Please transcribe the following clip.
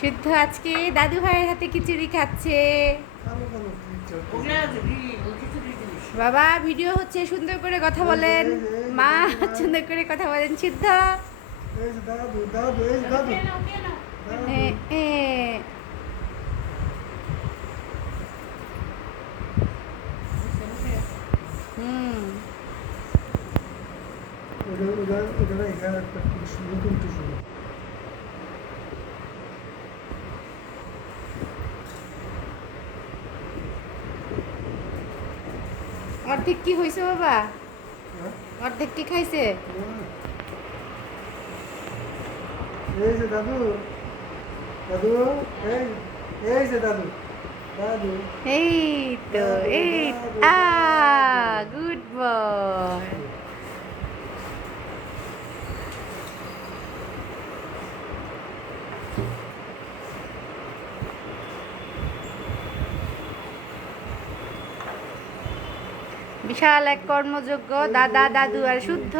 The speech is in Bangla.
শুদ্ধ আজকে দাদু ভাইয়ের হাতে খিচুড়ি খাচ্ছে। বাবা ভিডিও হচ্ছে, সুন্দর করে কথা বলেন। মা সুন্দর করে কথা বলেন। শুদ্ধ এ, এ। হুম অর্ধেক কি হয়েছে বাবা? অর্ধেক কি খাইছে? এই যে দাদু, দাদু, এই এই যে দাদু, দাদু, এই তো, দাদু, এই দাদু, আ দাদু। Good boy. বিশাল এক কর্মযোগ্য দাদা দাদু আর শুদ্ধ।